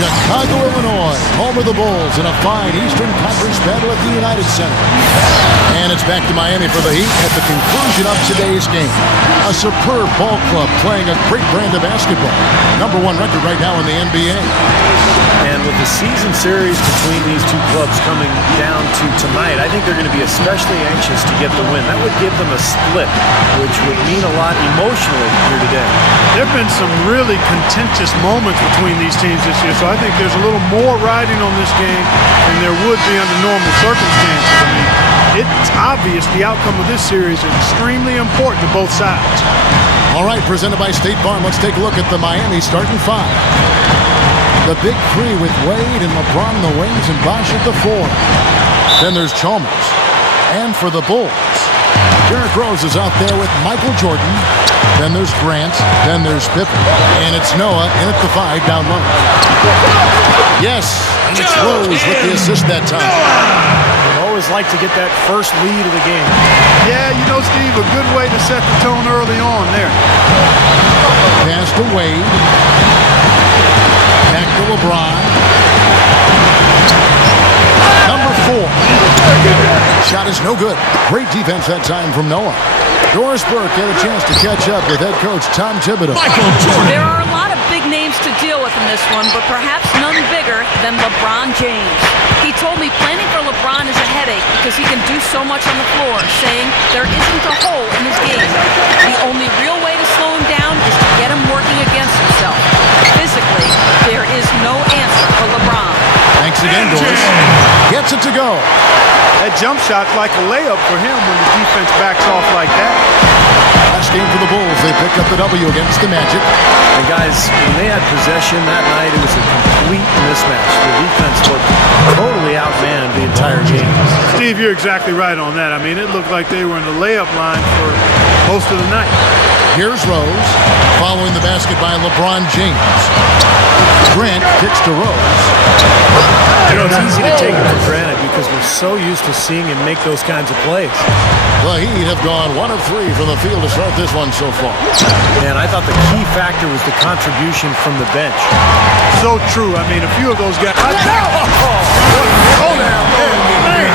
Chicago, Illinois, home of the Bulls in a fine Eastern Conference battle at the United Center. And it's back to Miami for the Heat at the conclusion of today's game. A superb ball club playing a great brand of basketball. #1 record right now in the NBA. And with the season series between these two clubs coming down to tonight, I think they're going to be especially anxious to get the win. That would give them a split, which would mean a lot emotionally here today. There have been some really contentious moments between these teams this year, so I think there's a little more riding on this game than there would be under normal circumstances. I mean, it's obvious the outcome of this series is extremely important to both sides. All right, presented by State Farm, let's take a look at the Miami starting five. The big three with Wade and LeBron in the wings and Bosh at the 4. Then there's Chalmers. And for the Bulls, Derrick Rose is out there with Michael Jordan. Then there's Grant. Then there's Pippen. And it's Noah in at the 5 down low. Yes, and it's Rose with the assist that time. Always like to get that first lead of the game. Yeah, you know, Steve, a good way to set the tone early on there. Pass to Wade. Back to LeBron. Number 4. Shot is no good. Great defense that time from Noah. Doris Burke had a chance to catch up with head coach Tom Thibodeau. There are a lot of big names to deal with in this one, but perhaps none bigger than LeBron James. He told me planning for LeBron is a headache because he can do so much on the floor, saying there isn't a hole in his game. The only real way to slow him down is to get him working against himself. Physically, there is no answer for LeBron. Thanks again, Doris. Gets it to go. That jump shot's like a layup for him when the defense backs off like that. Last game for the Bulls. They picked up the W against the Magic. And guys, when they had possession that night, it was a complete mismatch. The defense looked totally outmanned the entire game. Steve, you're exactly right on that. I mean, it looked like they were in the layup line for most of the night. Here's Rose, following the basket by LeBron James. Grant kicks to Rose. You know, it's easy to take it for granted because we're so used to seeing him make those kinds of plays. The Heat have gone 1 of 3 from the field to start this one so far. And I thought the key factor was the contribution from the bench. So true. I mean, a few of those guys. Oh, now. Man.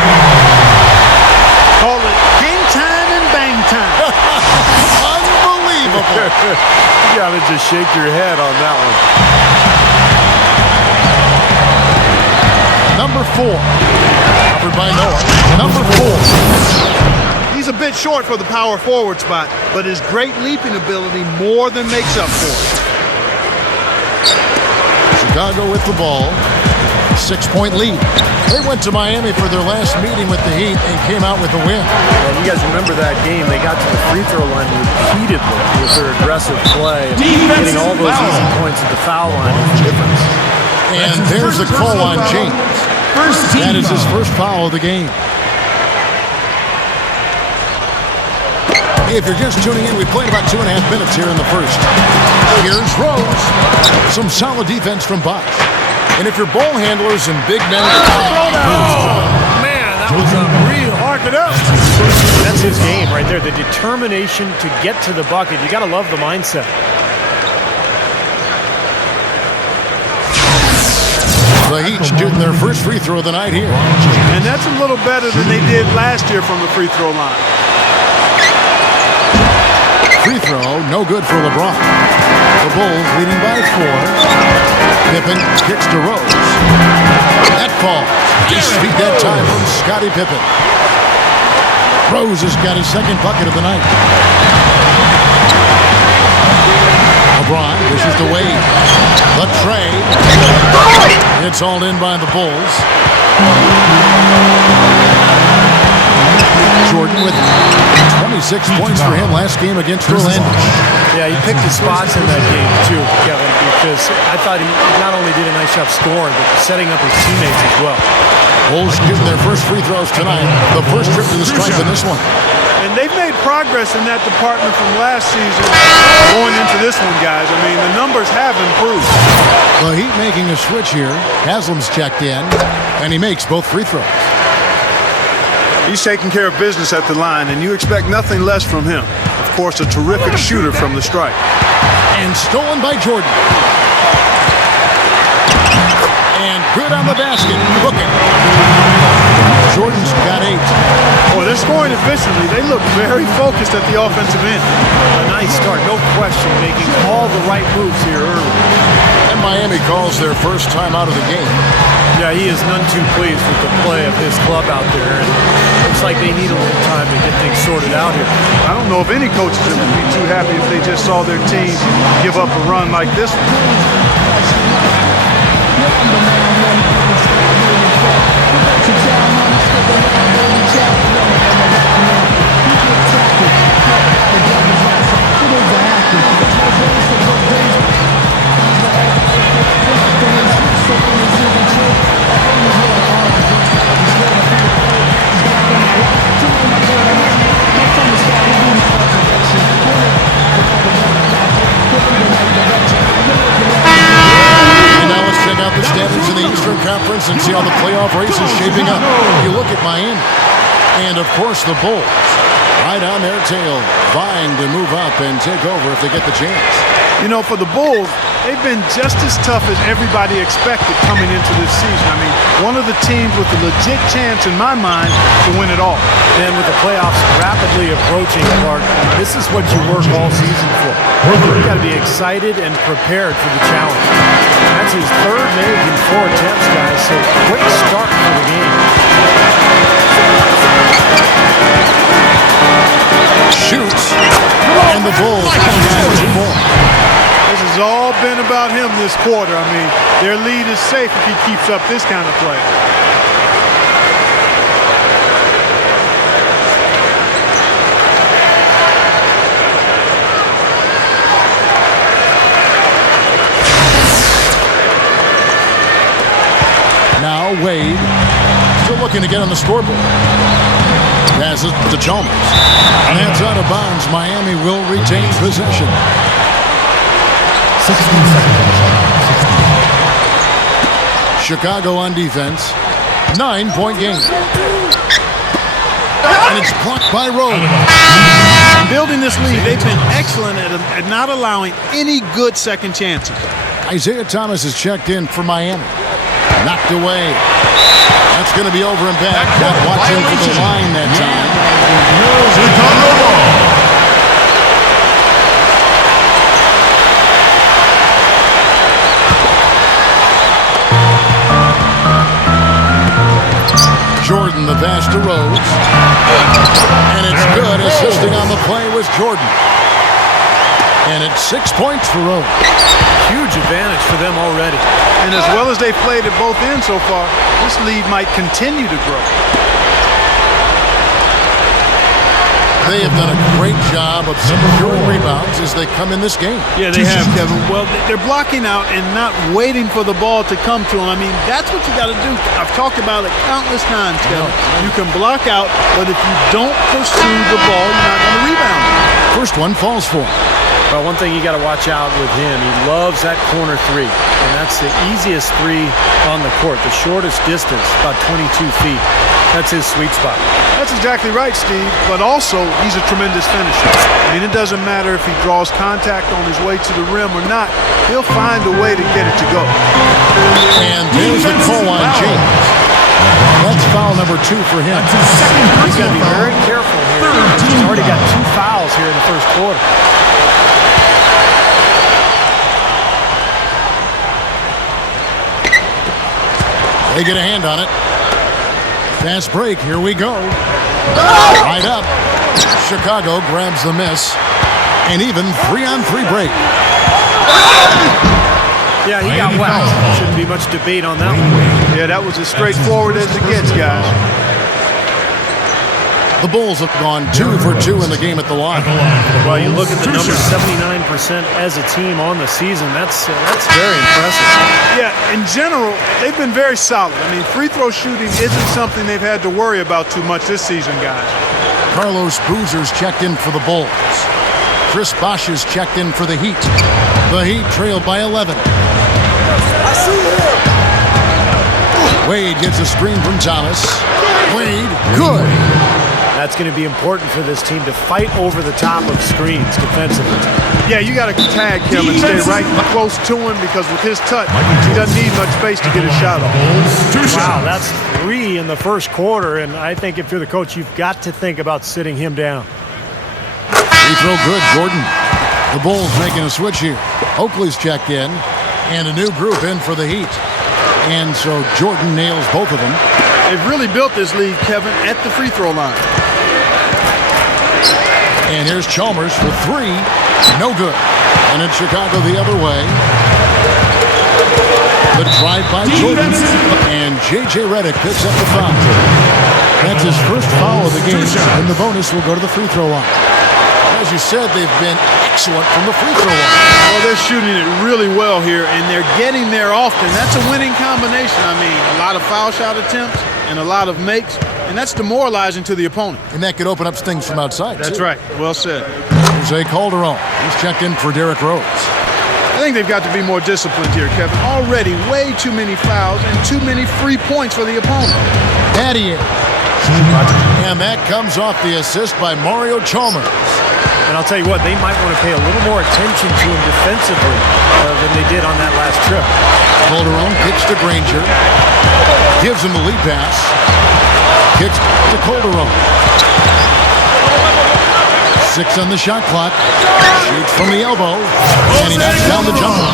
Call it game time and bang time. Unbelievable. You gotta just shake your head on that one. Number 4. Covered by Noah. Number 4. He's a bit short for the power forward spot, but his great leaping ability more than makes up for it. Chicago with the ball. 6-point lead. They went to Miami for their last meeting with the Heat and came out with a win. And you guys remember that game? They got to the free throw line repeatedly with their aggressive play. Getting all those easy points at the foul line is the difference. And there's the call on James. That is his first foul of the game. If you're just tuning in, we played about 2.5 minutes here in the first. Here's Rose. Some solid defense from Bosh. And if you're ball handlers and big men... Man, that was a real Mark it up. That's his game right there. The determination to get to the bucket. You got to love the mindset. The Heat shooting their first free throw of the night here. And that's a little better than they did last year from the free throw line. Free throw, no good for LeBron. The Bulls leading by 4. Pippen kicks to Rose. That falls. His feet that time from Scottie Pippen. Rose has got his second bucket of the night. LeBron dishes to Wade. The trade. It's all in by the Bulls. Jordan with 26 points for him last game against Orlando. Yeah, he picked his spots in that game too, Kevin, because I thought he not only did a nice job scoring, but setting up his teammates as well. Bulls shooting their first free throws tonight. The first trip to the stripe in this one. And they've made progress in that department from last season going into this one, guys. I mean, the numbers have improved. The Heat making a switch here. Haslam's checked in, and he makes both free throws. He's taking care of business at the line, and you expect nothing less from him. Of course, a terrific shooter from the stripe. And stolen by Jordan. And good on the basket. Booking. Jordan's got 8. Well, they're scoring efficiently. They look very focused at the offensive end. A nice start, no question, making all the right moves here early. And Miami calls their first time out of the game. Yeah, he is none too pleased with the play of his club out there. And looks like they need a little time to get things sorted out here. I don't know if any coaches would be too happy if they just saw their team give up a run like this one. Check out the standings in the Eastern Conference and see how the playoff race is shaping up. You look at Miami, and of course the Bulls, right on their tail, vying to move up and take over if they get the chance. You know, for the Bulls, they've been just as tough as everybody expected coming into this season. I mean, one of the teams with a legit chance, in my mind, to win it all. And with the playoffs rapidly approaching, Clark, this is what you work all season for. You've got to be excited and prepared for the challenge. That's his third make in 4 attempts, guys, so quick start for the game. Shoots, and the Bulls have 2 more. This has all been about him this quarter. I mean, their lead is safe if he keeps up this kind of play. Now Wade, still looking to get on the scoreboard. Passes to Chalmers. And that's out of bounds. Miami will retain possession. 16 seconds. Chicago on defense. 9-point game. And it's blocked by Rose. Building this lead, they've been excellent at not allowing any good second chances. Isaiah Thomas is checked in for Miami. Knocked away. That's going to be over and back. Not watching for the line that time. Chicago ball. Jordan, the pass to Rose. And it's good. Assisting on the play was Jordan. And it's 6 points for Rose. Huge advantage for them already. And as well as they've played at both ends so far, this lead might continue to grow. They have done a great job of securing rebounds as they come in this game. Yeah, they have, Kevin. Well, they're blocking out and not waiting for the ball to come to them. I mean, that's what you got to do. I've talked about it countless times, Kevin. You can block out, but if you don't pursue the ball, you're not going to rebound. First one falls for him. Well, one thing you got to watch out with him, he loves that corner 3. And that's the easiest 3 on the court, the shortest distance, about 22 feet. That's his sweet spot. That's exactly right, Steve. But also, he's a tremendous finisher. I mean, it doesn't matter if he draws contact on his way to the rim or not. He'll find a way to get it to go. And here's the call on James. That's foul number 2 for him. He's got to be very careful here. He's already got 2 fouls here in the first quarter. They get a hand on it. Fast break. Here we go. Right up. Chicago grabs the miss. And even 3-on-3 break. Yeah, he got whacked. Shouldn't be much debate on that one. Yeah, that was as straightforward as it gets, guys. The Bulls have gone 2 for 2 in the game at the line. Well, you look at the numbers, 79% as a team on the season. That's very impressive. Yeah, in general, they've been very solid. I mean, free throw shooting isn't something they've had to worry about too much this season, guys. Carlos Boozer's checked in for the Bulls. Chris Bosh is checked in for the Heat. The Heat trail by 11. I see him. Wade gets a screen from Thomas. Wade, good. That's going to be important for this team to fight over the top of screens defensively. Yeah, you got to tag him and stay right close to him because with his touch, he doesn't need much space to get a shot off. Wow, that's 3 in the first quarter, and I think if you're the coach, you've got to think about sitting him down. Free throw good, Jordan. The Bulls making a switch here. Oakley's checked in, and a new group in for the Heat. And so Jordan nails both of them. They've really built this lead, Kevin, at the free throw line. And here's Chalmers for 3. No good. And it's Chicago the other way. The drive by Jordan. And J.J. Redick picks up the foul. That's his first foul of the game. And the bonus will go to the free throw line. As you said, they've been excellent from the free throw line. Well, they're shooting it really well here, and they're getting there often. That's a winning combination. I mean, a lot of foul shot attempts and a lot of makes, and that's demoralizing to the opponent. And that could open up things from outside, That's too. right. Well said. Jose Calderon. He's checked in for Derrick Rose. I think they've got to be more disciplined here, Kevin. Already way too many fouls and too many free points for the opponent. Adier. And that comes off the assist by Mario Chalmers. And I'll tell you what, they might want to pay a little more attention to him defensively than they did on that last trip. Calderon kicks to Granger. Gives him the lead pass. Kicks to Calderon. 6 on the shot clock. Shoots from the elbow. And he knocks down the jumper.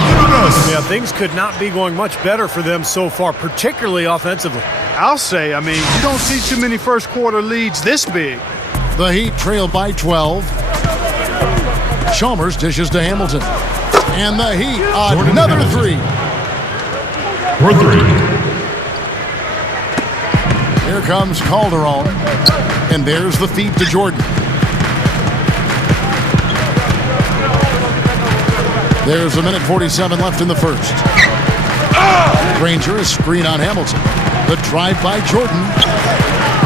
Yeah, things could not be going much better for them so far, particularly offensively. I'll say, I mean, you don't see too many first quarter leads this big. The Heat trail by 12. Chalmers dishes to Hamilton. And the Heat, another 3. For 3. Here comes Calderon. And there's the feed to Jordan. There's a minute 47 left in the first. Granger is screen on Hamilton. The drive by Jordan.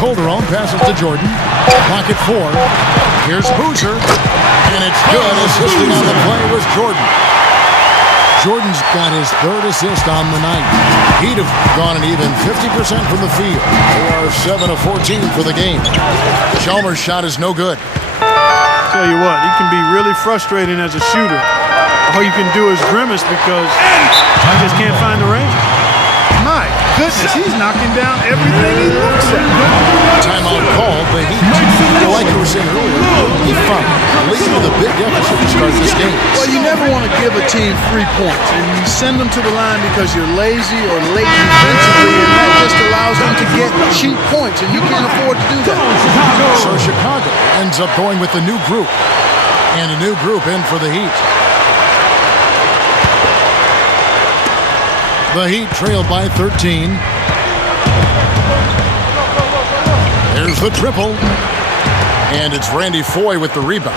Calderon passes to Jordan. Clock at 4. Here's Boozer. And it's good. Assisting on the play was Jordan. Jordan's got his 3rd assist on the night. He'd have gone an even 50% from the field. They are 7 of 14 for the game. Chalmers' shot is no good. Tell you what, he can be really frustrating as a shooter. All you can do is grimace because he just can't find the range. My goodness, he's knocking down everything he looks at. Timeout called. The Heat, like you were saying earlier, he found leading with a big deficit to start this game. Well, you never want to give a team 3 points, and you send them to the line because you're lazy or late defensively, and that just allows them to get cheap points, and you can't afford to do that. So Chicago ends up going with a new group, and a new group in for the Heat. The Heat trailed by 13. There's the triple. And it's Randy Foye with the rebound.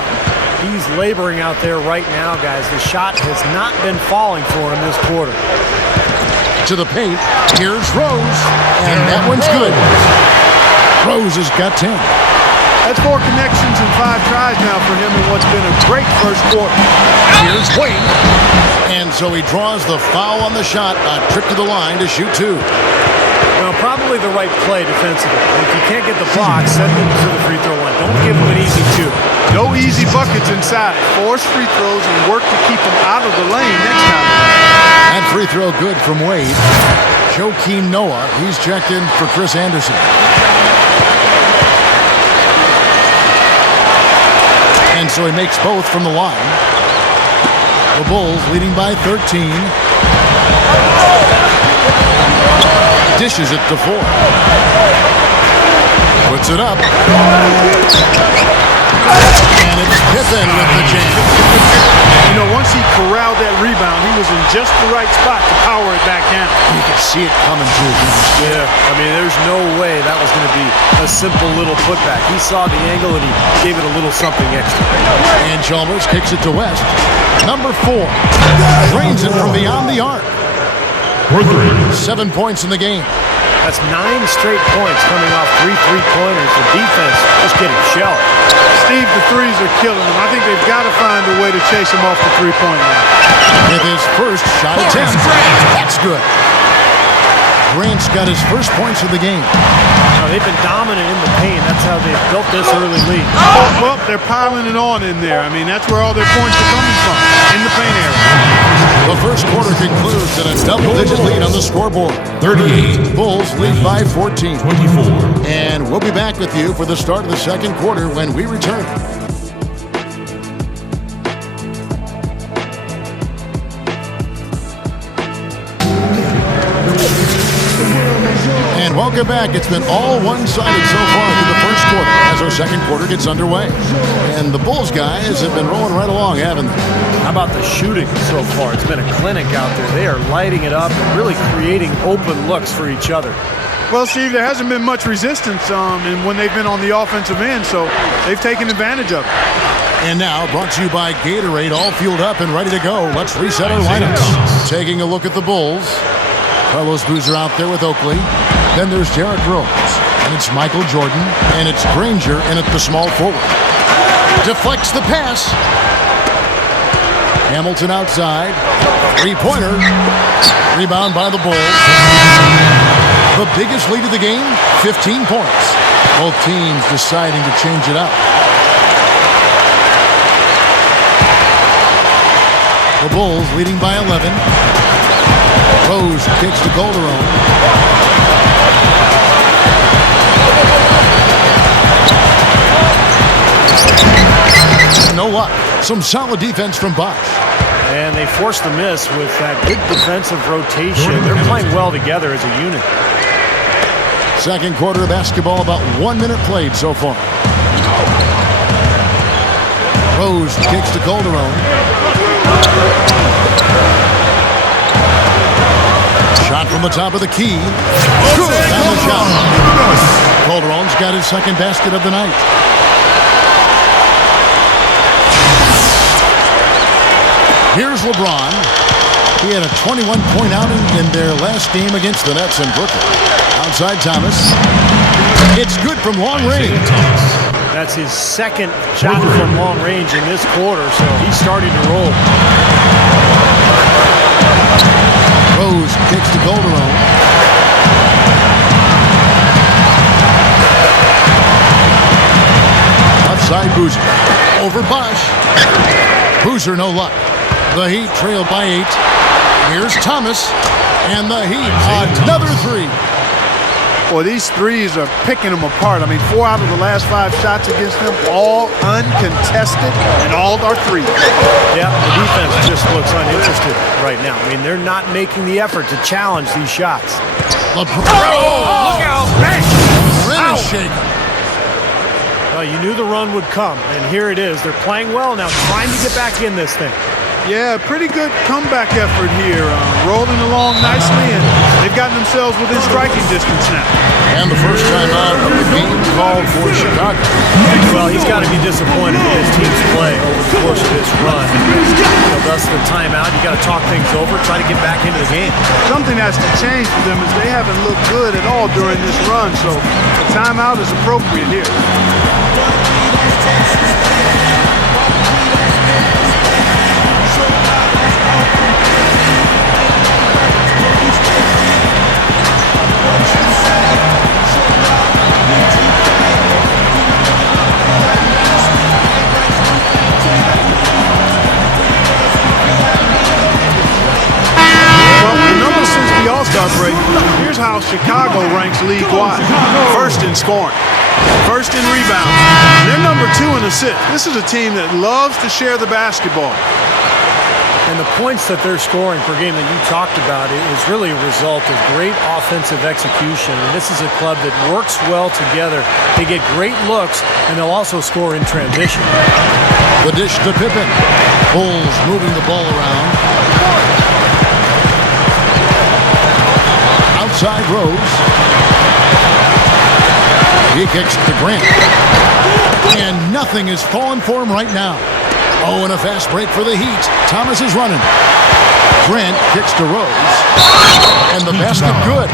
He's laboring out there right now, guys. The shot has not been falling for him this quarter. To the paint. Here's Rose. And that one's good. Rose has got 10. That's 4 connections and 5 tries now for him in what's been a great first quarter. Here's Wade. And so he draws the foul on the shot. A trip to the line to shoot 2. Well, probably the right play defensively. If you can't get the block, send them to the free throw line. Don't give them an easy 2. No easy buckets inside. Force free throws and work to keep them out of the lane next time. That free throw good from Wade. Joakim Noah, he's checked in for Chris Anderson. And so he makes both from the line. The Bulls leading by 13. Dishes it to 4. Puts it up. And it's Pippen with the jam. You know, once he corralled that rebound, he was in just the right spot to power it back down. You can see it coming too. Yeah, I mean, there's no way that was going to be a simple little putback. He saw the angle and he gave it a little something extra. And Chalmers kicks it to West. Number 4. Drains it from beyond the arc. For 3. 7 points in the game. That's 9 straight points coming off 3 3-pointers. The defense just getting shelled. Steve, the threes are killing him. I think they've got to find a way to chase him off the three-point line. With his first shot attempt. That's good. Grant's got his first points of the game. They've been dominant in the paint. That's how they've built this early lead. Well, they're piling it on in there. I mean, that's where all their points are coming from, in the paint area. The first quarter concludes at a double-digit lead on the scoreboard. 38. Bulls lead by 14. 24. And we'll be back with you for the start of the second quarter when we return. And welcome back. It's been all one-sided so far through the first quarter as our second quarter gets underway. And the Bulls guys have been rolling right along, haven't they? How about the shooting so far? It's been a clinic out there. They are lighting it up and really creating open looks for each other. Well, Steve, there hasn't been much resistance when they've been on the offensive end, so they've taken advantage of it. And now, brought to you by Gatorade, all fueled up and ready to go. Let's reset our lineups. Taking a look at the Bulls. Carlos Boozer out there with Oakley. Then there's Derrick Rose. And it's Michael Jordan. And it's Granger in at the small forward. Deflects the pass. Hamilton outside. Three-pointer. Rebound by the Bulls. The biggest lead of the game, 15 points. Both teams deciding to change it up. The Bulls leading by 11. Rose kicks to Calderon. No luck. Some solid defense from Bosch. And they forced the miss with that good defensive rotation. They're playing well together as a unit. Second quarter of basketball, about 1 minute played so far. Rose kicks to Calderon. Shot from the top of the key. Good. Down the shot. Calderon's got his second basket of the night. Here's LeBron. He had a 21-point outing in their last game against the Nets in Brooklyn. Outside Thomas. It's good from long range. That's his second shot from long range in this quarter, so he's starting to roll. Rose kicks to Calderon. Outside Boozer. Over Bosch. Boozer no luck. The Heat trail by 8. Here's Thomas. And the Heat, another three. Boy, these threes are picking them apart. I mean, 4 out of the last 5 shots against them, all uncontested, and all are threes. Yeah, the defense just looks uninterested right now. I mean, they're not making the effort to challenge these shots. LeBron. Oh, look out! Hey! Rim is shaken. Well, you knew the run would come, and here it is. They're playing well now, trying to get back in this thing. Yeah, pretty good comeback effort here. Rolling along nicely, and they've gotten themselves within striking distance now. And the first time out of the game called for Chicago. Well, he's got to be disappointed with his team's play over the course of this run. Thus the timeout. You got to talk things over, try to get back into the game. Something has to change for them as they haven't looked good at all during this run, so the timeout is appropriate here. All-Star break, here's how Chicago ranks league-wide. First in scoring, first in rebounds. They're number 2 in assists. This is a team that loves to share the basketball. And the points that they're scoring per game that you talked about is really a result of great offensive execution. And this is a club that works well together. They get great looks, and they'll also score in transition. The dish to Pippen. Bulls moving the ball around. Outside Rose. He kicks to Grant. And nothing is falling for him right now. Oh, and a fast break for the Heat. Thomas is running. Grant kicks to Rose. And the basket good.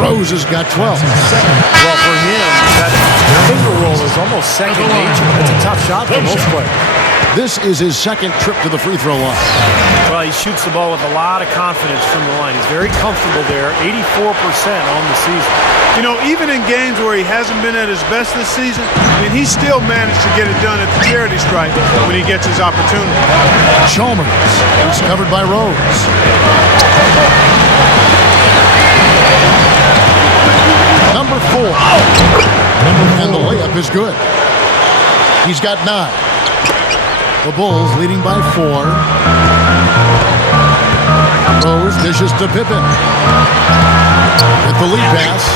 Rose has got 12. Well, for him, that finger roll is almost second nature. It's a tough shot for most players. This is his second trip to the free throw line. Well, he shoots the ball with a lot of confidence from the line. He's very comfortable there, 84% on the season. You know, even in games where he hasn't been at his best this season, I mean, he still managed to get it done at the charity stripe when he gets his opportunity. Chalmers is covered by Rose. Number 4. And the layup is good. He's got 9. The Bulls leading by 4. Rose dishes to Pippen. With the lead pass.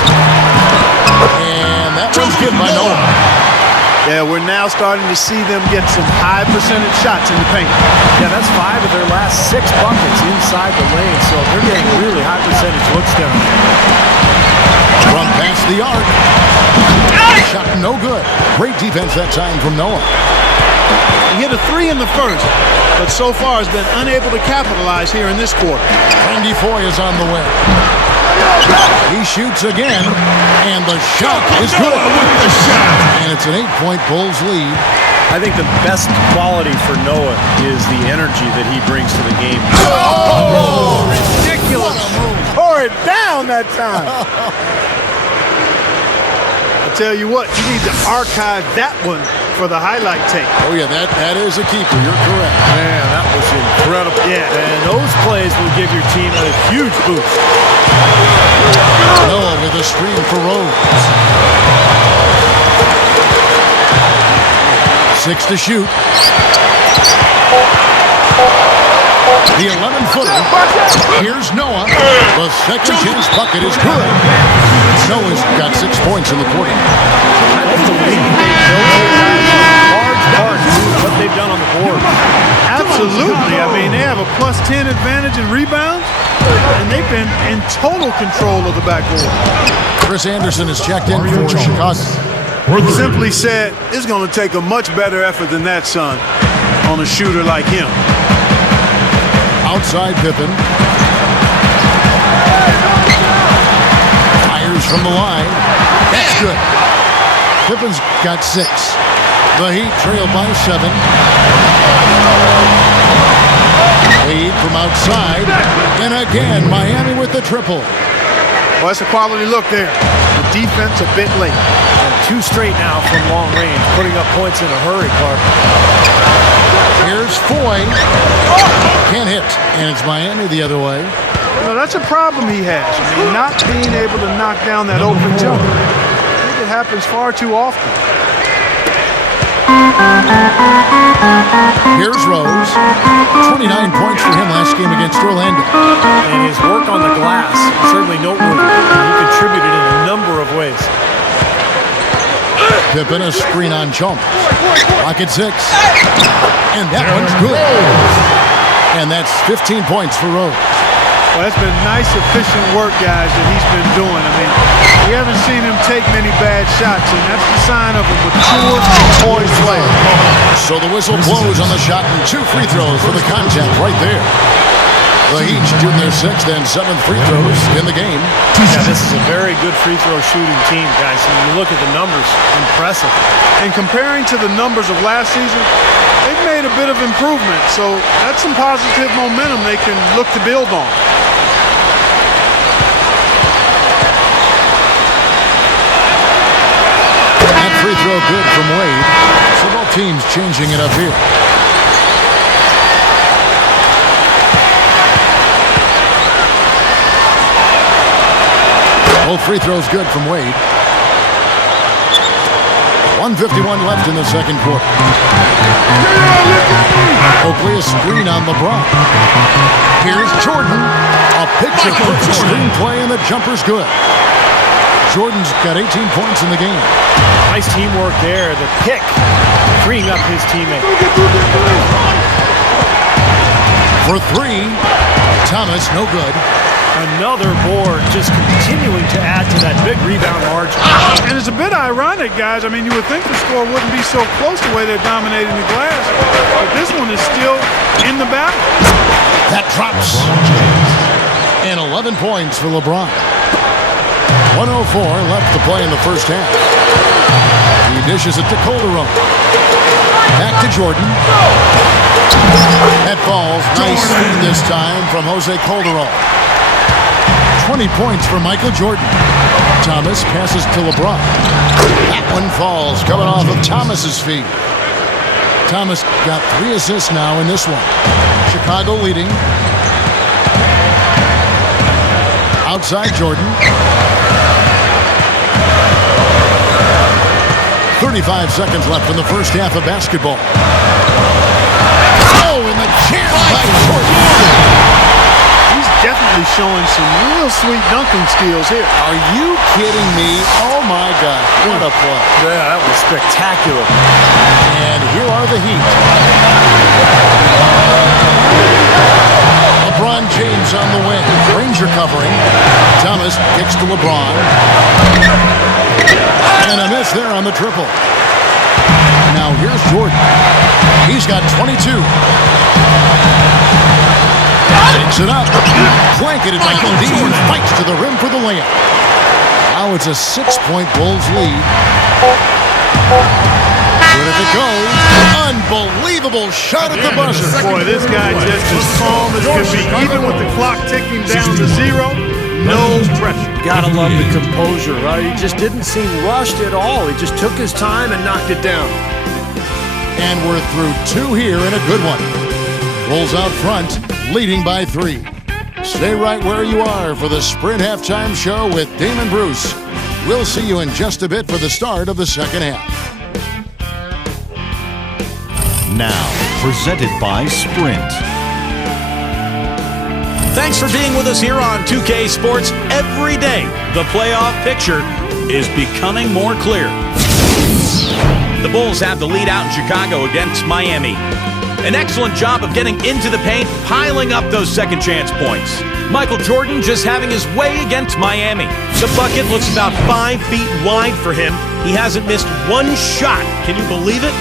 And that one's good by Noah. Yeah, we're now starting to see them get some high percentage shots in the paint. Yeah, that's 5 of their last 6 buckets inside the lane, so they're getting really high percentage looks down. From past the arc. Shot no good. Great defense that time from Noah. He hit a 3 in the first, but so far has been unable to capitalize here in this quarter. Randy Foye is on the way. He shoots again, and the shot is good. And it's an 8-point Bulls lead. I think the best quality for Noah is the energy that he brings to the game. Oh, ridiculous. Tore it down that time. I tell you what, you need to archive that one for the highlight tape. Oh, yeah, that is a keeper. You're correct. Man, that was incredible. Yeah. And those plays will give your team a huge boost. Noah with a screen for Rose. 6 to shoot. The 11-footer. Here's Noah. The second chance bucket is good. Noah's got 6 points in the quarter. I think the lead they built in large part to what they've done on the board. Absolutely. I mean, they have a +10 advantage in rebounds, and they've been in total control of the backboard. Chris Anderson is checked in for Chicago. Simply said, it's going to take a much better effort than that, son, on a shooter like him. Outside Pippen. Fires from the line. That's good. Pippen's got 6. The Heat trail by 7. Lead from outside. And again, Miami with the triple. Well, that's a quality look there. The defense a bit late. And 2 straight now from long range, putting up points in a hurry, Clark. Here's Foye. Can't hit. And it's Miami the other way. You know, that's a problem he has. I mean, not being able to knock down that open jumper. I think it happens far too often. Here's Rose. 29 points for him last game against Orlando. And his work on the glass, certainly noteworthy. He contributed in a number of ways. Pippen a screen on Chalmers. Rocket 6. And that one's good. And that's 15 points for Rose. Well, that's been nice, efficient work, guys, that he's been doing. I mean, we haven't seen him take many bad shots, and that's the sign of a mature, poised player. So the whistle blows on the shot, and 2 free throws for the contact right there. The Heat shooting their 6th and 7th free throws in the game. Yeah, this is a very good free throw shooting team, guys. When you look at the numbers, impressive. And comparing to the numbers of last season, they've made a bit of improvement. So that's some positive momentum they can look to build on. That free throw good from Wade. So both teams changing it up here. Both free throws good from Wade. 1:51 left in the second quarter. Oakley a screen on LeBron. Here's Jordan. A picture-perfect screenplay, and the jumper's good. Jordan's got 18 points in the game. Nice teamwork there. The pick, freeing up his teammate. For 3, Thomas, no good. Another board, just continuing to add to that big rebound margin. And it's a bit ironic, guys. I mean, you would think the score wouldn't be so close the way they're dominating the glass. But this one is still in the battle. That drops. And 11 points for LeBron. 1:04 left to play in the first half. He dishes it to Calderon. Back to Jordan. That falls. Nice feed this time from Jose Calderon. 20 points for Michael Jordan. Thomas passes to LeBron. That one falls, coming off of Thomas's feet. Thomas got 3 assists now in this one. Chicago leading. Outside Jordan. 35 seconds left in the first half of basketball. Oh, and the jam by Jordan. He's definitely showing some real sweet dunking skills here. Are you kidding me? Oh, my God. What a play. Yeah, that was spectacular. And here are the Heat. LeBron James on the wing. Ranger covering. Thomas kicks to LeBron. And a miss there on the triple. Now here's Jordan. He's got 22. Picks it up. Blanketed by Jordan. Fights to the rim for the layup. Now it's a 6-point Bulls lead. Good if it goes. Unbelievable shot at the buzzer. Boy, this guy just as calm as can be. Even with the clock ticking down to 0, no pressure. Gotta love the composure, right? He just didn't seem rushed at all. He just took his time and knocked it down. And we're through 2 here in a good one. Bulls out front, leading by 3. Stay right where you are for the Sprint Halftime Show with Damon Bruce. We'll see you in just a bit for the start of the second half. Now, presented by Sprint. Thanks for being with us here on 2K Sports every day. The playoff picture is becoming more clear. The Bulls have the lead out in Chicago against Miami. An excellent job of getting into the paint, piling up those second chance points. Michael Jordan just having his way against Miami. The bucket looks about 5 feet wide for him. He hasn't missed one shot. Can you believe it?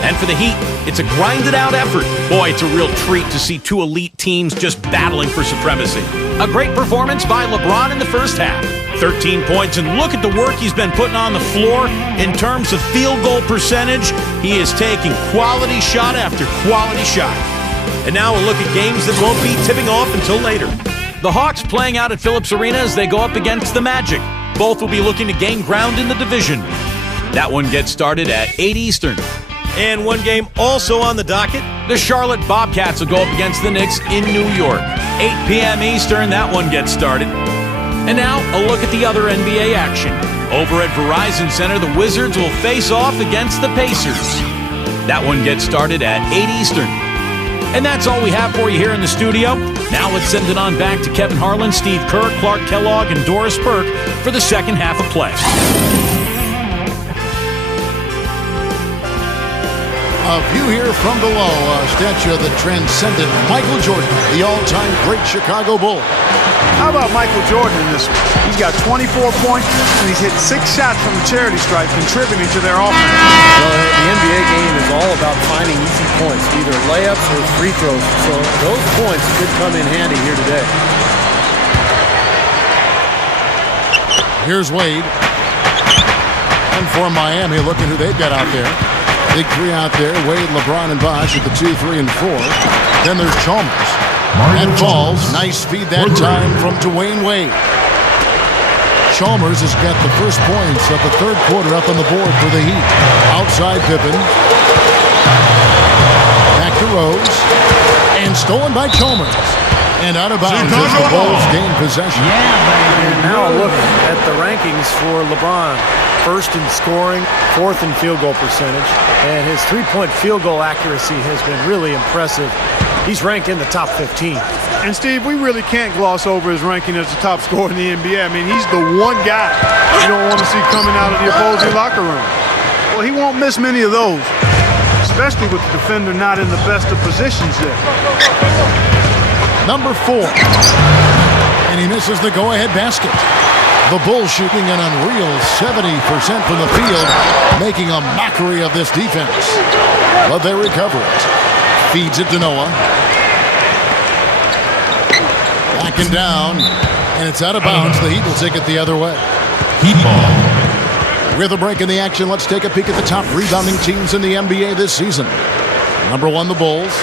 And for the Heat, it's a grinded-out effort. Boy, it's a real treat to see 2 elite teams just battling for supremacy. A great performance by LeBron in the first half. 13 points, and look at the work he's been putting on the floor in terms of field goal percentage. He is taking quality shot after quality shot. And now we'll look at games that won't be tipping off until later. The Hawks playing out at Phillips Arena as they go up against the Magic. Both will be looking to gain ground in the division. That one gets started at 8 Eastern. And one game also on the docket, the Charlotte Bobcats will go up against the Knicks in New York. 8 p.m. Eastern, that one gets started. And now, a look at the other NBA action. Over at Verizon Center, the Wizards will face off against the Pacers. That one gets started at 8 Eastern. And that's all we have for you here in the studio. Now let's send it on back to Kevin Harlan, Steve Kerr, Clark Kellogg, and Doris Burke for the second half of play. A view here from below, a statue that transcended Michael Jordan, the all-time great Chicago Bull. How about Michael Jordan in this one? He's got 24 points, and he's hit 6 shots from the charity stripe, contributing to their offense. Well, the NBA game is all about finding easy points, either layups or free throws. So those points could come in handy here today. Here's Wade. And for Miami, look at who they've got out there. Big 3 out there. Wade, LeBron, and Bosh with the 2, 3, and 4. Then there's Chalmers. And falls. Nice feed that time from Dwayne Wade. Chalmers has got the first points of the third quarter up on the board for the Heat. Outside Pippen. Back to Rose. And stolen by Chalmers. And out of bounds as the Bulls gain possession. And now a look at the rankings for LeBron. First in scoring, 4th in field goal percentage, and his 3-point field goal accuracy has been really impressive. He's ranked in the top 15. And Steve, we really can't gloss over his ranking as the top scorer in the NBA. I mean, he's the one guy you don't want to see coming out of the opposing locker room. Well, he won't miss many of those, especially with the defender not in the best of positions there. Number 4. And he misses the go-ahead basket. The Bulls shooting an unreal 70% from the field, making a mockery of this defense. But they recover it. Feeds it to Noah. Back and down. And it's out of bounds. The Heat will take it the other way. Heat ball. With a break in the action, let's take a peek at the top rebounding teams in the NBA this season. Number 1, the Bulls.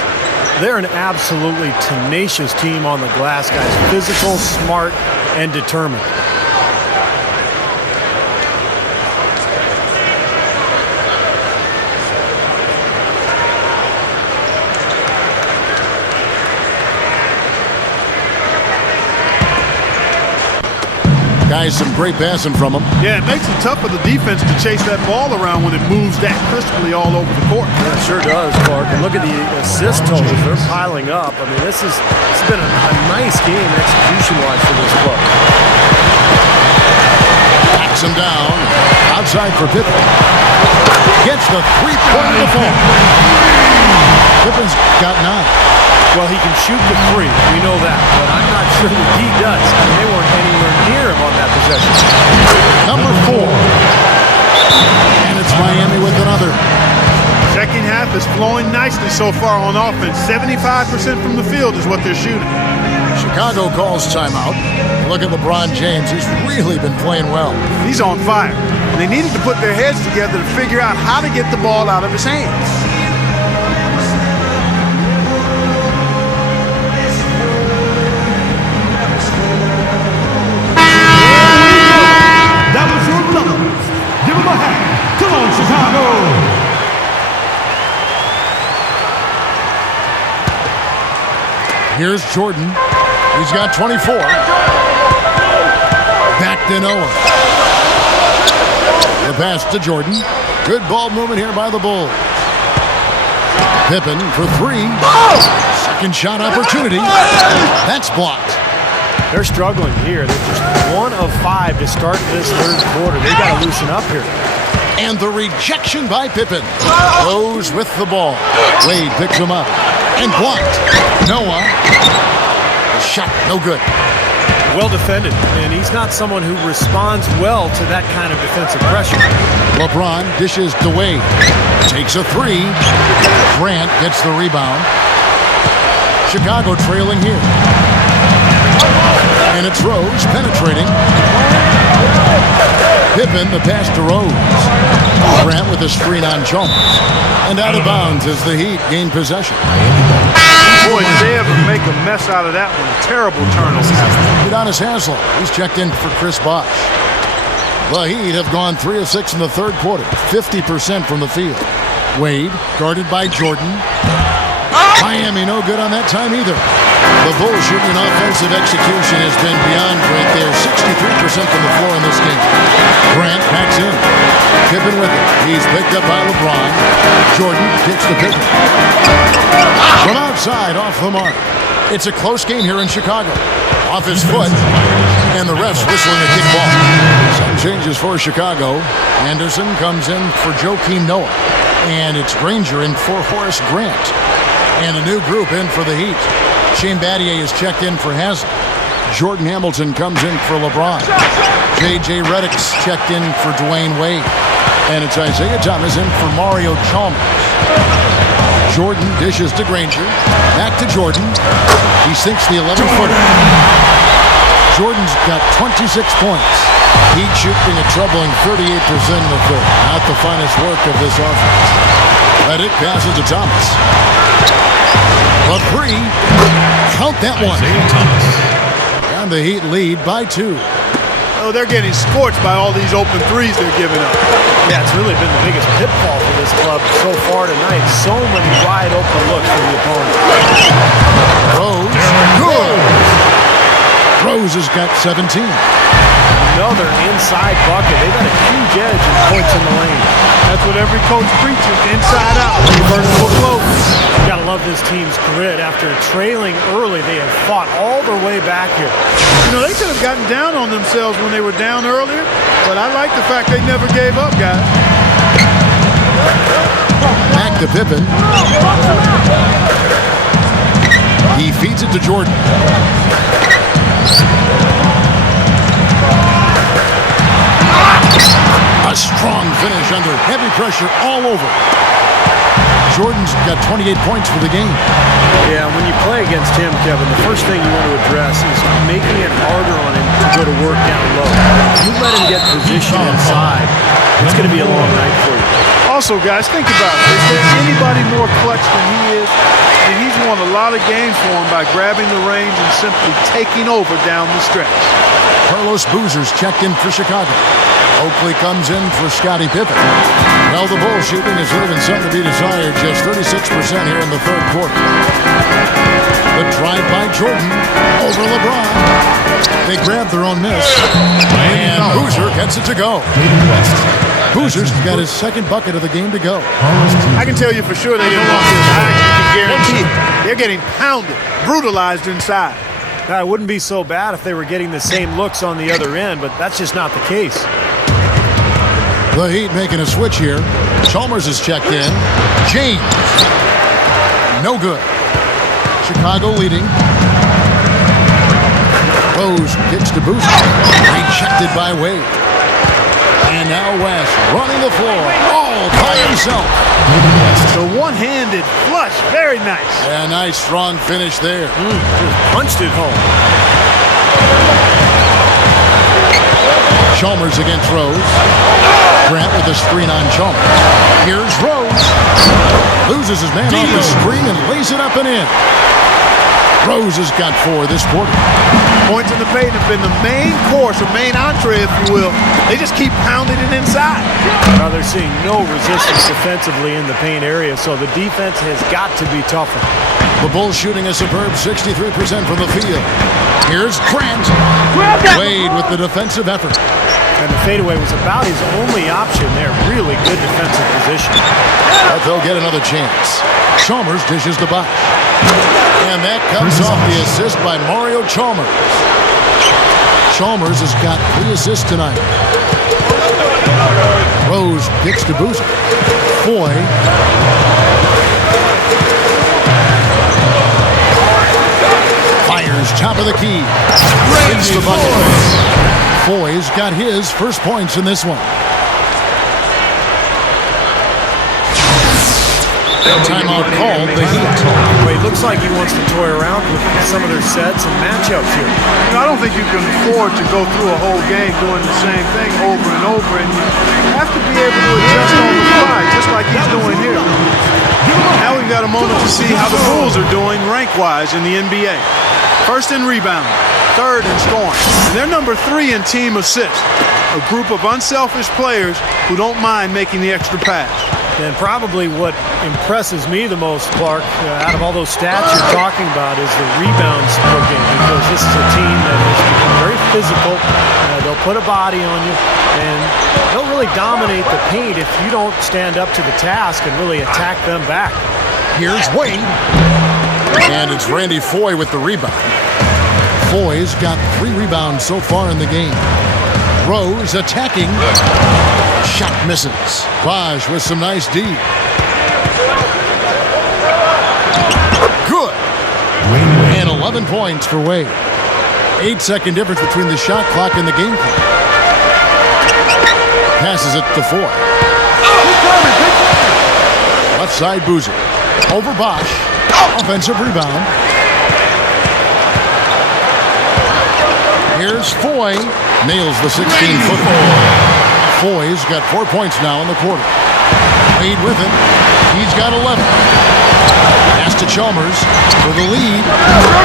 They're an absolutely tenacious team on the glass, guys. Physical, smart, and determined. Guys, some great passing from them. Yeah, it makes it tough for the defense to chase that ball around when it moves that crisply all over the court. It sure does, Clark. And look at the assist totals. They're piling up. I mean, this has been a nice game execution-wise for this club. Backs him down. Outside for Pippen. Gets the three-pointer to fall. Pippen's got 9. Well, he can shoot the three. We know that. But I'm not sure that he does. I mean, they weren't anywhere near him on that possession. Number 4. And it's Miami with another. Second half is flowing nicely so far on offense. 75% from the field is what they're shooting. Chicago calls timeout. Look at LeBron James. He's really been playing well. He's on fire. And they needed to put their heads together to figure out how to get the ball out of his hands. Here's Jordan. He's got 24. Back to Noah. The pass to Jordan. Good ball movement here by the Bulls. Pippen for 3. Second shot opportunity. That's blocked. They're struggling here. They're just 1 of 5 to start this third quarter. They got to loosen up here. And the rejection by Pippen. Goes with the ball. Wade picks him up. And blocked. Noah. The shot, no good. Well defended. And he's not someone who responds well to that kind of defensive pressure. LeBron dishes to Wade. Takes a 3. Grant gets the rebound. Chicago trailing here. And it's Rose penetrating. Pippen, the pass to Rose. Grant with a screen on Chalmers. And out of bounds as the Heat gain possession. Boy, did they ever make a mess out of that one. Terrible turnover. Udonis Haslem. He's checked in for Chris Bosh. The Heat have gone 3 of 6 in the third quarter. 50% from the field. Wade, guarded by Jordan. Miami no good on that time either. The Bulls shooting offensive execution has been beyond great. They're 63% from the floor in this game. Grant backs in. Pippen with it. He's picked up by LeBron. Jordan kicks to Pippen. From outside, off the mark. It's a close game here in Chicago. Off his foot. And the refs whistling a kick ball. Some changes for Chicago. Anderson comes in for Joakim Noah. And it's Granger in for Horace Grant. And a new group in for the Heat. Shane Battier is checked in for Haslem. Jordan Hamilton comes in for LeBron. J.J. Redick's checked in for Dwayne Wade. And it's Isaiah Thomas in for Mario Chalmers. Jordan dishes to Granger. Back to Jordan. He sinks the 11-footer. Jordan's got 26 points. Heat shooting a troubling 38% in the third. Not the finest work of this offense. Redick passes to Thomas. A 3. Count that one. And the Heat lead by 2. Oh, they're getting scorched by all these open threes they're giving up. Yeah, it's really been the biggest pitfall for this club so far tonight. So many wide open looks for the opponent. Rose. Good. Rose has got 17. Another inside bucket. They've got a huge edge in points in the lane. That's what every coach preaches, inside out. Versatile close. You gotta love this team's grit. After trailing early, they have fought all their way back here. You know, they could have gotten down on themselves when they were down earlier, but I like the fact they never gave up, guys. Back to Pippen. He feeds it to Jordan. A strong finish under heavy pressure all over. Jordan's got 28 points for the game. Yeah, when you play against him, Kevin, the first thing you want to address is making it harder on him go to work down low. If you let him get position inside, it's going to be a long night for you. Also, guys, think about it. Is there anybody more clutch than he is? And he's won a lot of games for him by grabbing the reins and simply taking over down the stretch. Carlos Boozer's checked in for Chicago. Oakley comes in for Scottie Pippen. Well, the Bulls shooting is leaving something to be desired. Just 36% here in the third quarter. The drive by Jordan over LeBron. They grab their own miss. And Boozer gets it to go. Boozer's got his second bucket of the game to go. I can tell you for sure they didn't want this. I actually can guarantee it. They're getting pounded, brutalized inside. Now, it wouldn't be so bad if they were getting the same looks on the other end, but that's just not the case. The Heat making a switch here. Chalmers is checked in. James. No good. Chicago leading. Rose kicks to Boozer. Rejected by Wade. And now West running the floor all by himself. The one-handed flush, very nice. A nice strong finish there. Just punched it home. Chalmers against Rose. Grant with a screen on Chalmers. Here's Rose. Loses his man off the screen and lays it up and in. Rose has got 4 this quarter. Points in the paint have been the main course, or main entree, if you will. They just keep pounding it inside. Now they're seeing no resistance defensively in the paint area, so the defense has got to be tougher. The Bulls shooting a superb 63% from the field. Here's Grant. Wade with the defensive effort. And the fadeaway was about his only option there. Really good defensive position. But they'll get another chance. Chalmers dishes the box. And that comes off the assist by Mario Chalmers. Chalmers has got 3 assists tonight. Rose kicks to Boozer. Foy. Fires top of the key. Hits the bucket. Foy's got his first points in this one. Timeout called. The Heat. Well, it looks like he wants to toy around with some of their sets and matchups here. You know, I don't think you can afford to go through a whole game doing the same thing over and over, and you have to be able to adjust on the fly, just like he's doing here. Now we've got a moment to see how the Bulls are doing rank-wise in the NBA. First in rebounding, third in scoring, and they're number 3 in team assists. A group of unselfish players who don't mind making the extra pass. And probably what impresses me the most, Clark, out of all those stats you're talking about is the rebounds per game, because this is a team that has become very physical. They'll put a body on you, and they'll really dominate the paint if you don't stand up to the task and really attack them back. Here's Wade. And it's Randy Foy with the rebound. Foy's got 3 rebounds so far in the game. Rose attacking. Shot misses. Raj with some nice D. Good. And 11 points for Wade. 8-second difference between the shot clock and the game clock. Passes it to Foy. Left side Boozer. Over Bosch. Offensive rebound. Here's Foy. Nails the 16-footer. Foy's got 4 points now in the quarter. Wade with it. He's got 11. Pass to Chalmers for the lead.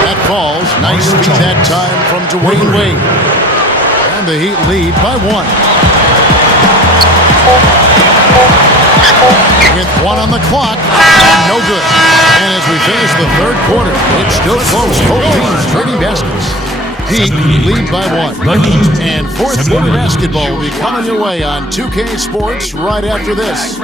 That falls. Nice feed that time from Dwayne Wade. And the Heat lead by 1. With 1 on the clock. No good. And as we finish the third quarter, it's still close. Both teams trading baskets. Heat lead by 1. And fourth quarter basketball will be coming your way on 2K Sports right after this.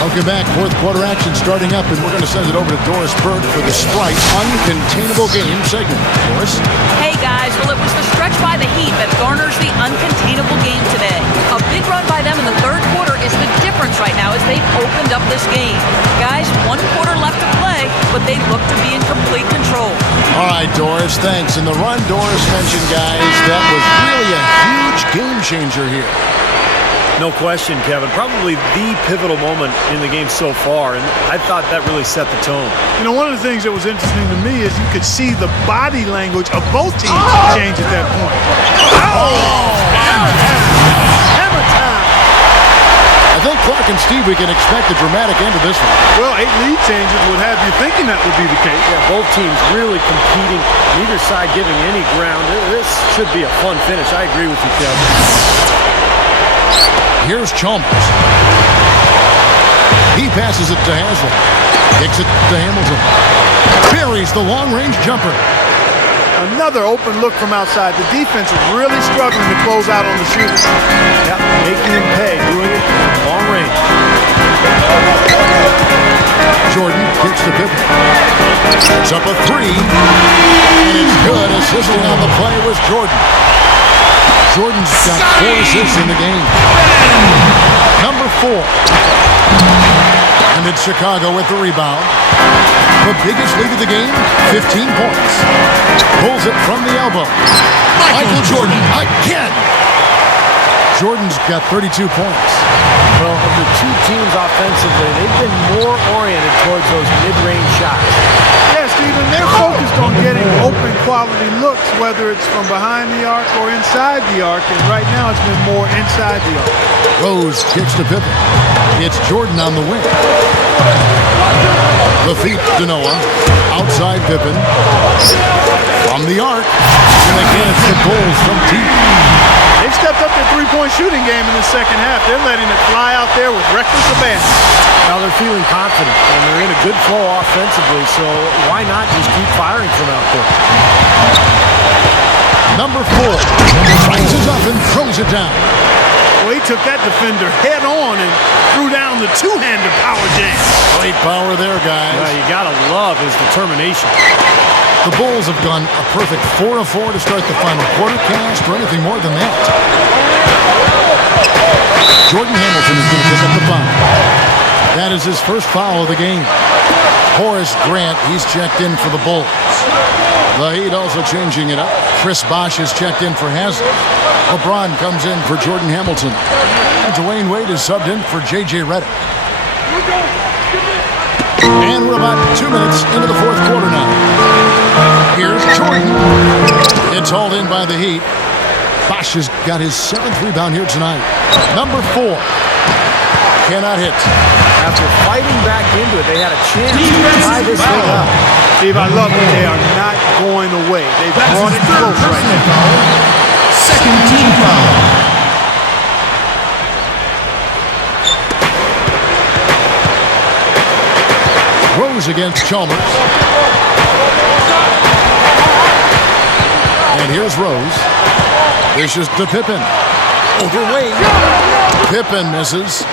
Welcome back. Fourth quarter action starting up, and we're going to send it over to Doris Burke for the Sprite Uncontainable Game segment. Doris? Hey, guys. Well, it was the stretch by the Heat that garners the uncontainable game today. A big run by them in the third quarter is the difference right now as they've opened up this game. Guys, 1 quarter left to play, but they look to be in complete control. All right, Doris, thanks. And the run Doris mentioned, guys, that was really a huge game changer here. No question, Kevin. Probably the pivotal moment in the game so far, and I thought that really set the tone. You know, one of the things that was interesting to me is you could see the body language of both teams change at that point. Hammer time! I think Clark and Steve, we can expect a dramatic end to this one. Well, 8 lead changes would have you thinking that would be the case. Yeah, both teams really competing, neither side giving any ground. This should be a fun finish. I agree with you, Kevin. Here's Chalmers. He passes it to Haslam. Kicks it to Hamilton. Buries the long-range jumper. Another open look from outside. The defense is really struggling to close out on the shooters. Yep, making him pay, doing it from long range. Jordan kicks to Pippen. Puts up a three. And it's good. Assisting on the play was Jordan. Jordan's got 4 assists in the game. Number 4. And it's Chicago with the rebound. The biggest lead of the game, 15 points. Pulls it from the elbow. Michael Jordan again. Jordan's got 32 points. Well, of the two teams offensively, they've been more oriented towards those mid-range shots. Yeah, Steven, they're focused on getting open quality looks, whether it's from behind the arc or inside the arc, and right now it's been more inside the arc. Rose kicks to Pippen. It's Jordan on the wing. The feet to Noah. Outside Pippen. From the arc. And again, it's the Bulls from deep. They've stepped up their three-point shooting game in the second half. They're letting it fly out there with reckless abandon. Now they're feeling confident, and they're in a good flow offensively, so why not just keep firing from out there? Number 4 rises up and throws it down. Well, he took that defender head on and threw down the two-handed power jam. Great power there, guys. Well, you gotta love his determination. The Bulls have gone a perfect 4 of 4 to start the final quarter. Can't ask for anything more than that. Jordan Hamilton is going to pick up the foul. That is his first foul of the game. Horace Grant, he's checked in for the Bulls. The Heat also changing it up. Chris Bosh is checked in for Haslam. LeBron comes in for Jordan Hamilton. And Dwayne Wade is subbed in for J.J. Redick. And we're about 2 minutes into the fourth quarter now. Here's Jordan. It's hauled in by the Heat. Bosh has got his 7th rebound here tonight. Number 4. Cannot hit. After fighting back into it, they had a chance to tie this thing up. Steve, I love it. They are not going away. They've brought it close right now. Second team foul. Rose against Chalmers. And here's Rose. Dishes to Pippen. Overweight. Pippen misses.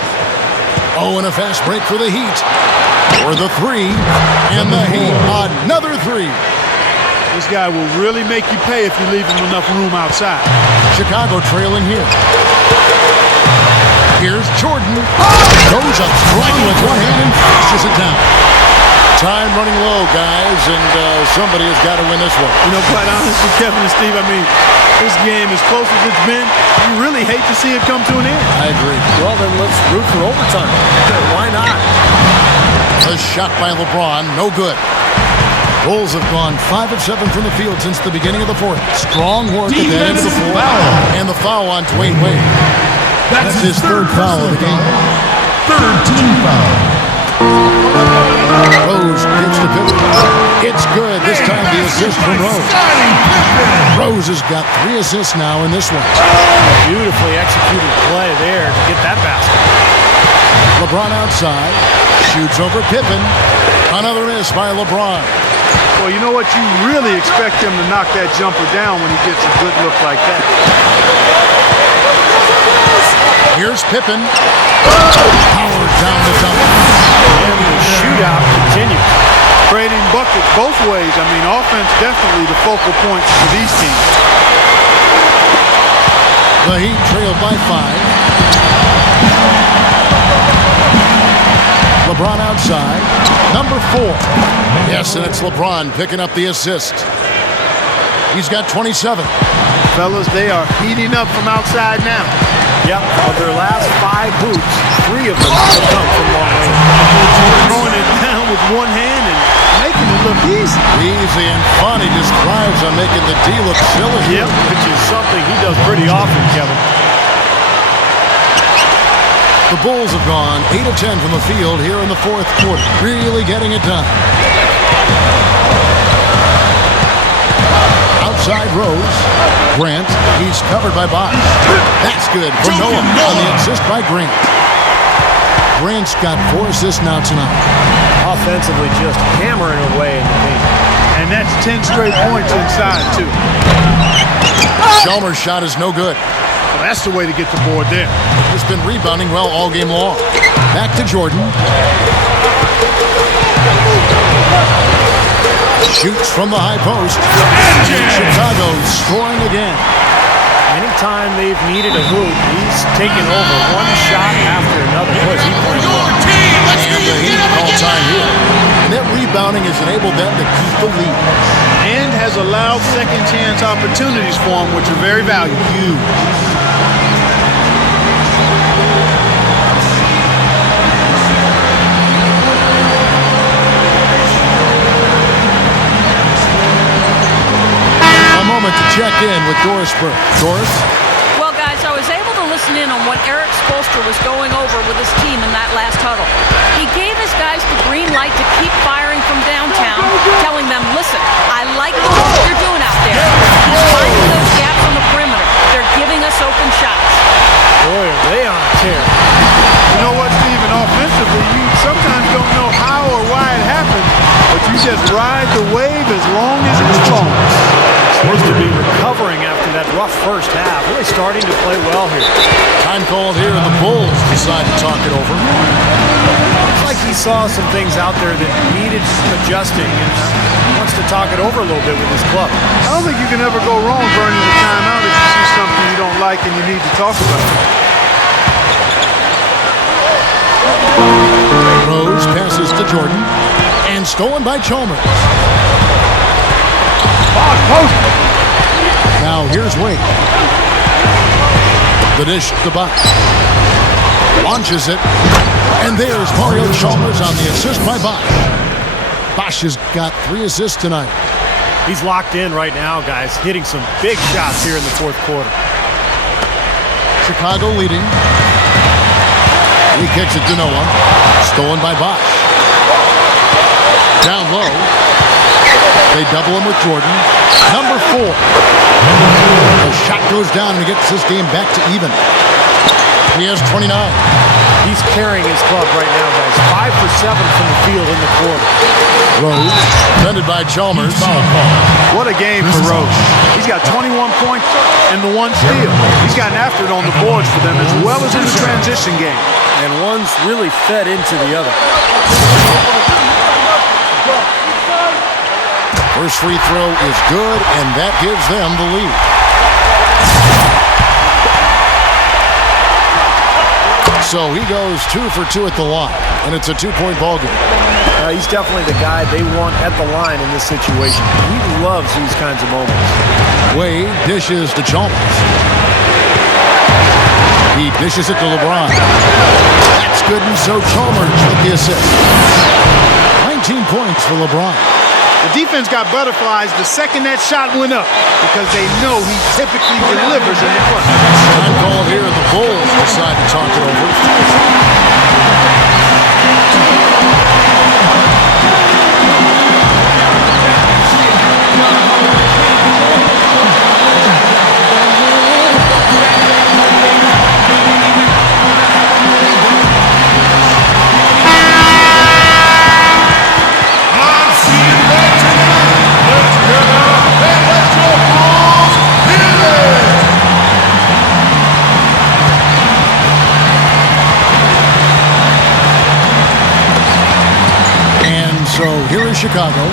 Oh, and a fast break for the Heat. For the 3. And the Heat, another 3. This guy will really make you pay if you leave him enough room outside. Chicago trailing here. Here's Jordan. Goes up strong with one hand and flushes it down. Time running low, guys, and somebody has got to win this one. You know, quite honestly, Kevin and Steve, I mean, this game, as close as it's been, you really hate to see it come to an end. I agree. Well, then let's root for overtime. Why not? A shot by LeBron, no good. Bulls have gone 5 of 7 from the field since the beginning of the fourth. Strong work at the end of the fourth. And the foul on Dwayne Wade. That's his 3rd foul of the game. Third team foul. Rose gets to Pippen. It's good. This time the assist from Rose. Rose has got 3 assists now in this one. Beautifully executed play there to get that basket. LeBron outside. Shoots over Pippen. Another miss by LeBron. Well, you know what? You really expect him to knock that jumper down when he gets a good look like that. Here's Pippen. Powered down the double. And the shootout continues. Trading buckets both ways. I mean, offense definitely the focal point for these teams. The Heat trailed by 5. LeBron outside. Number 4. Yes, and it's LeBron picking up the assist. He's got 27. Fellas, they are heating up from outside now. Yep, of their last 5 hoops, 3 of them have come from long range. Throwing it down with one hand and making it look easy. Easy and fun. He just thrives on making the D look silly. Yep, which is something he does pretty often, Kevin. The Bulls have gone 8 of 10 from the field here in the fourth quarter. Really getting it done. Outside Rose. Grant. He's covered by Bosch. That's good for Noah on the assist by Grant. Grant's got 4 assists now tonight. Offensively just hammering away in the paint. And that's 10 straight points inside, too. Chalmers' shot is no good. Well, that's the way to get the board there. He's been rebounding well all game long. Back to Jordan. Shoots from the high post. Chicago scoring again. Anytime they've needed a hoop, he's taken over one shot after another. Boy, he played well. And the Heat all time here. And that rebounding has enabled them to keep the lead. And has allowed second chance opportunities for them, which are very valuable. Huge. To check in with Doris Burke. Doris? Well, guys, I was able to listen in on what Eric Spoelstra was going over with his team in that last huddle. He gave his guys the green light to keep firing from downtown, telling them, listen, I like the work you're doing out there. Keep finding those gaps on the perimeter. They're giving us open shots. Boy, are they on a tear. You know what, Steven? Offensively, you sometimes don't know how or why it happened, but you just ride the wave as long as it's strong. Supposed to be recovering after that rough first half. Really starting to play well here. Time called here, and the Bulls decide to talk it over. Looks like he saw some things out there that needed adjusting and wants to talk it over a little bit with his club. I don't think you can ever go wrong burning the timeout if you see something you don't like and you need to talk about it. Rose passes to Jordan, and stolen by Chalmers. Now here's Wade. The dish to Bosch. Launches it. And there's Mario Chalmers on the assist by Bosch. Bosch has got 3 assists tonight. He's locked in right now, guys. Hitting some big shots here in the fourth quarter. Chicago leading. He kicks it to Noah. Stolen by Bosch. Down low. They double him with Jordan. Number 4. The shot goes down and he gets this game back to even. He has 29. He's carrying his club right now, guys. 5 for 7 from the field in the quarter. Rose, defended by Chalmers. What a game for Rose. He's got 21 points and the 1 steal. He's gotten after it on the boards for them as well as in the transition game. And one's really fed into the other. First free throw is good, and that gives them the lead. So he goes 2 for 2 at the line, and it's a 2-point ball game. He's definitely the guy they want at the line in this situation. He loves these kinds of moments. Wade dishes to Chalmers. He dishes it to LeBron. That's good, and so Chalmers with the assist. 19 points for LeBron. The defense got butterflies the second that shot went up because they know he typically delivers in the front. Time called here, the Bulls decide to talk it over. So here is Chicago.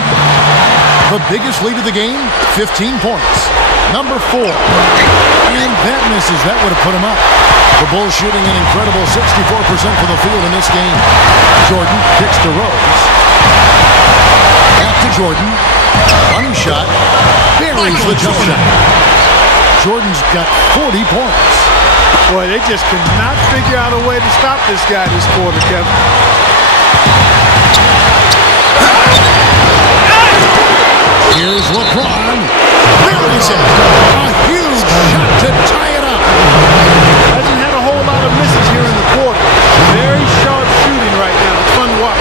The biggest lead of the game, 15 points. Number 4. And that misses. That would have put him up. The Bulls shooting an incredible 64% from the field in this game. Jordan kicks to Rose. Back to Jordan. Running shot. Buries the jump shot. Jordan's got 40 points. Boy, they just cannot figure out a way to stop this guy this quarter, Kevin. Here's LeBron. Buries it. A huge shot to tie it up. Hasn't had a whole lot of misses here in the quarter. Very sharp shooting right now. It's fun to watch.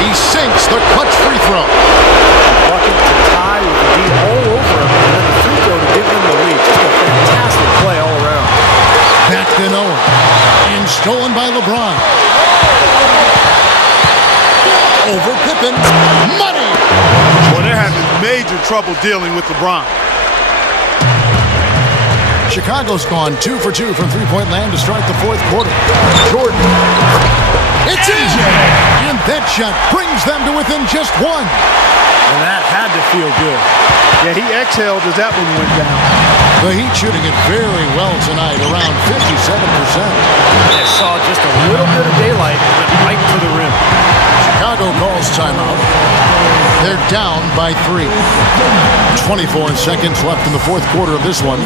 He sinks the clutch free throw. Bucket to tie with the D all over him, and then the free throw to give them the lead. Just a fantastic play all around. Back to Owen. And stolen by LeBron. Over Pippen. Money! Well, they're having major trouble dealing with LeBron. Chicago's gone 2 for 2 from three-point land to start the fourth quarter. Jordan. It's in! And that shot brings them to within just one. And that had to feel good. Yeah, he exhaled as that one went down. The Heat shooting it very well tonight, around 57%. They saw just a little bit of daylight and went right to the rim. Chicago calls timeout. They're down by 3. 24 seconds left in the fourth quarter of this one.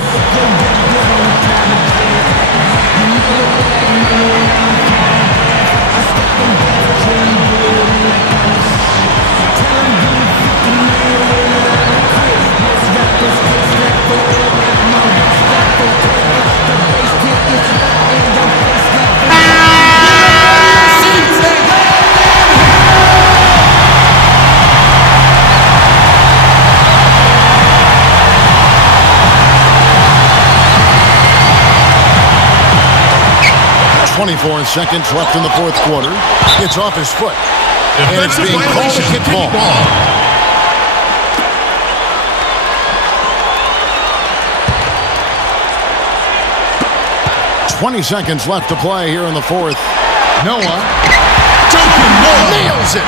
.24 seconds left in the fourth quarter. It's off his foot. And it's being called a kickball. 20 seconds left to play here in the fourth. Noah nails it.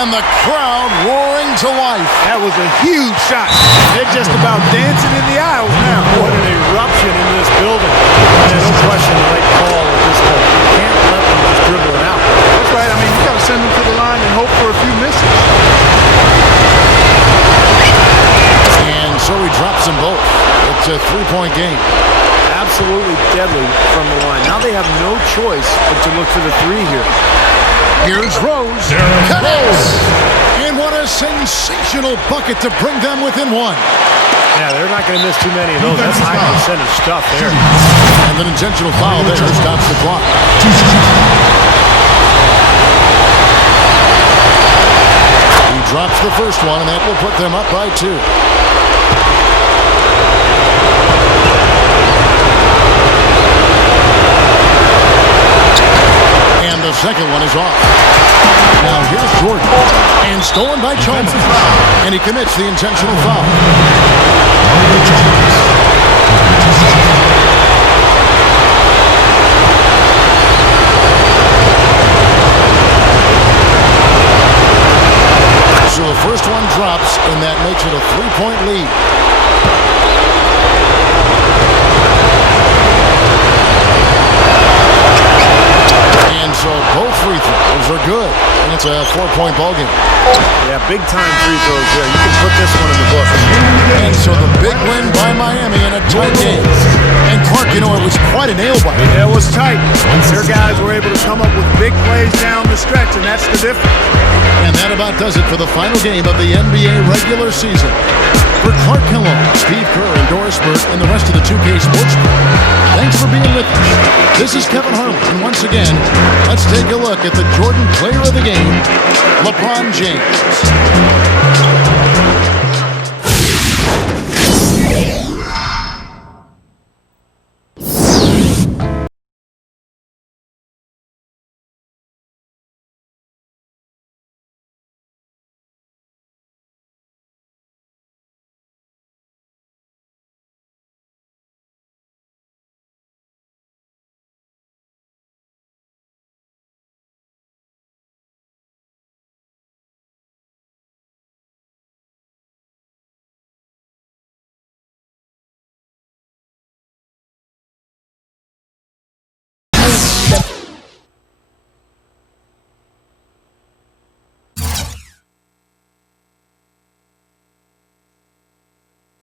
And the crowd roaring to life. That was a huge shot. They're just about dancing in the aisles now. What an eruption in this building. There's no question the right call at this point. You can't let them just dribble it out. That's right. I mean, you got to send them to the line and hope for a few misses. And so he drops them both. It's a three-point game. Absolutely deadly from the line. Now they have no choice but to look for the three here. Here's Rose. Connects. And what a sensational bucket to bring them within one. Yeah, they're not going to miss too many of those. That's high percentage stuff there. And an intentional foul there stops the clock. He drops the first one, and that will put them up by 2. And the second one is off. Now here's Jordan. And stolen by Chalmers. And he commits the intentional foul. So the first one drops, and that makes it a 3-point lead. And so both free throws are good. And it's a 4-point ballgame. Yeah, big-time free throws there. You can put this one in the books. And so the big win by Miami in a tight game. And Clark, you know, it was quite a nail-biter. Yeah, it was tight. Their guys were able to come up with big plays down the stretch, and that's the difference. And that about does it for the final game of the NBA regular season. For Clark Kellogg, Steve Kerr, and Doris Burke, and the rest of the 2K Sports crew, thanks for being with us. This is Kevin Harlan, and once again, let's take a look at the Jordan Player of the Game, LeBron James.